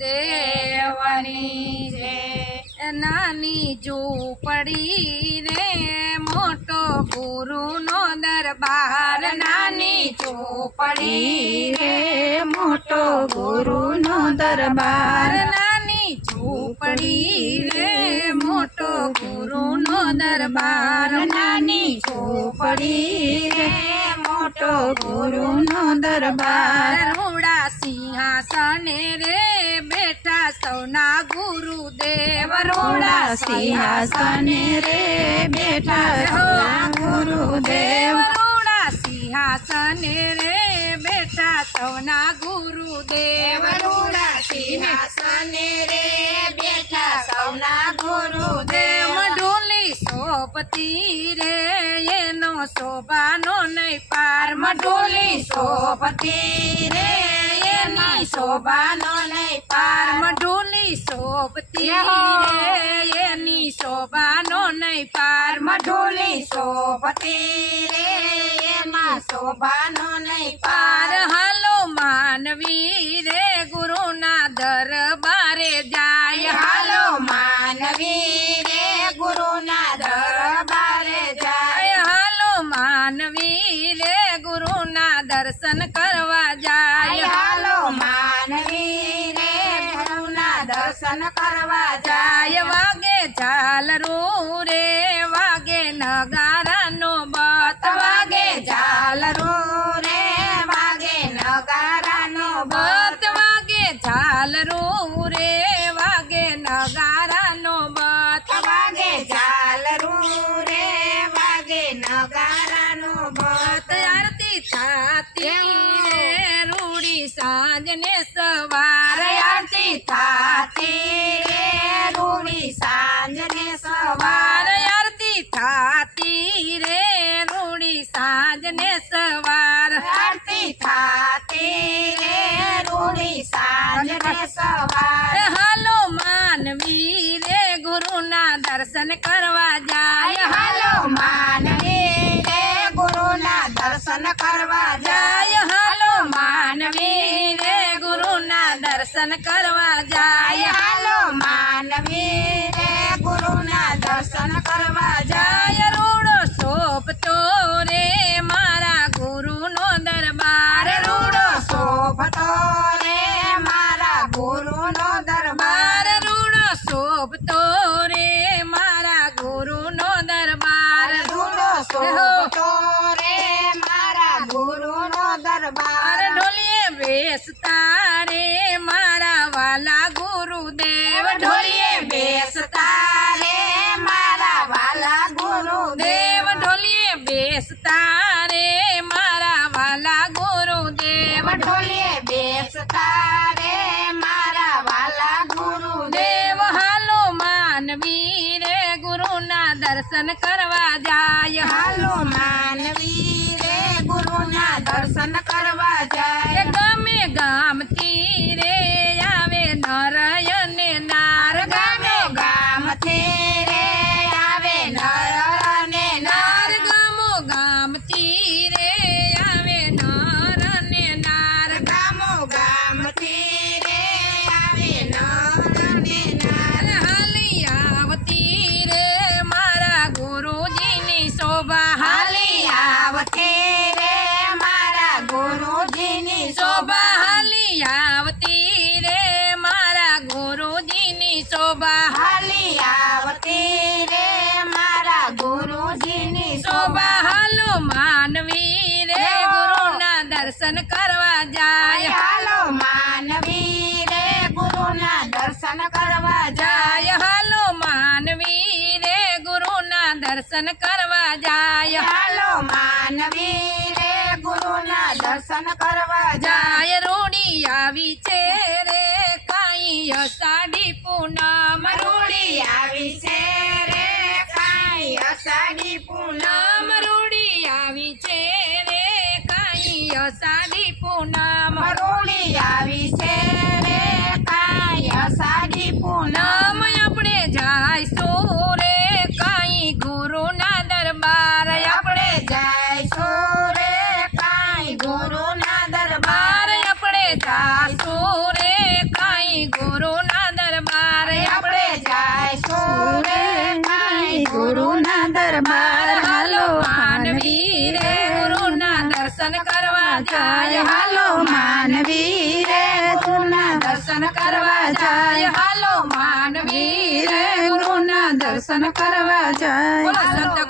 દેવની જય। નાની ઝૂંપડી રે મોટો ગુરુનો દરબાર। નાની ઝૂંપડી રે મોટો ગુરુનો દરબાર। નાની ઝૂંપડી રે મોટો ગુરુનો દરબાર। નાની ઝૂંપડી રે મોટો ગુરુનો દરબાર। રૂડા સિંહાસને રે બેઠા સૌના ગુરુદેવ। રૂડા સિંહાસને રે બેઠા સૌના ગુરુદેવ। રૂડા સિંહાસને રે બેઠા સૌના ગુરુદેવ। રૂડા સિંહાસને રે બેઠા સૌના ગુરુદેવ। મઢોલી સોપતી રે એનો શોભાનો નહીં પાર। મઢોલી સોપતી રે એની શોભાનો નહીં પાર। મઢોલી સોપતી રે એની શોભાનો નહીં પાર। મઢોલી સોપતી રે એમાં શોભાનો નહીં પાર। હાલો માનવી રે ગુરુના દરબારે જાય। હાલો માનવી રે ગુરુના દરબારે જાય। હાલો માનવી રે ગુરુના દર્શન કરવા જાય। હાલો માનવી રે ગુરુના દર્શન કરવા જાય। વાગે ઝાલરું રે વાગે નગારાનો બત। વાગે ઝાલરું રે વાગે નગારાનો બત। વાગે ઝાલરું રે વાગે નગારાનો બત। વાગે ઝાલરું રે વાગે નગારાનો બત। આરતી થાતી રે રૂડી સાંજને સવાર। આરતી થાતી રે રૂડી સાંજને સવાર। આરતી થાતી રે રૂડી સાંજને સવાર। આરતી થાતી રે રૂડી સાંજને સવાર। હાલો માનવી રે ગુરુના દર્શન કરવા જાય। હાલો માનવી રે ગુરુના દર્શન કરવા જાય। હાલો માનવી રે ગુરુના દર્શન કરવા જાય। હાલો માનવી રે ગુરુના દર્શન કરવા જાય। રૂડો સોપતો રે મારા ગુરુનો દરબાર। રૂડો સોપતો રે મારા ગુરુનો દરબાર। રૂડો સોપતો રે મારા ગુરુનો દરબાર। રૂડો સોપતો રે મારા ગુરુનો દરબાર। ઢોલીએ બેસતા રે મારા વાલા ગુરુદેવ। ઢોલીએ બેસતા રે મારા વાલા ગુરુદેવ। ઢોલીએ બેસતા રે મારા વાલા ગુરુદેવ। ઢોલીએ બેસતા રે મારા વાલા ગુરુદેવ। હાલો માનવી રે ગુરુના દર્શન કરવા જાય। હાલો માનવી રે ગુરુના દર્શન કરવા જાય। ગમે ગામથી રે આવે નર અને નાર। ગામે ગામથી રે આવે નર અને નાર। ગામો ગામથી રે આવે નર અને નાર। ગામો ગામથી રે આવે નર અને નાર। હાલી આવતી રે મારા ગુરુજીની શોભા। હાલી આવતી રે મારા ગુરુજીની શોભા। હાલી આવતી રે મારા ગુરુજીની શોભા। હાલી આવતી રે મારા ગુરુજીની શોભા। હાલો માનવી રે ગુરુના દર્શન કરવા જાય। હાલો માનવી રે ગુરુના દર્શન કરવા જાય। હાલો માનવી રે ગુરુના દર્શન કરવા જાય। હાલો માનવી રે ગુરુના દર્શન કરવા જાય। રૂડી આવી છે રે કાંઈ અષાઢી પૂનમ। રૂડી આવી છે રે કાંઈ અષાઢી પૂનમ। રૂડી આવી છે રે કાંઈ અષાઢી પૂનમ। રૂડી આવી છે રે કાંઈ અષાઢી પૂનમ। આપણે જાઈશું રે કાંઈ ગુરુના દરબાર। આપણે જાઈશું રે કાંઈ ગુરુના દરબાર। આપણે જાઈશું રે કાંઈ ગુરુ ગુરુના દરબાર આપણે જાઈશું રે ભાઈ ગુરુના દરબાર હાલો માનવી રે ગુરુના દર્શન કરવા જાય હાલો માનવી રે ગુરુના દર્શન કરવા જાય હાલો માનવી રે ગુરુના દર્શન કરવા જાય બોલો સંત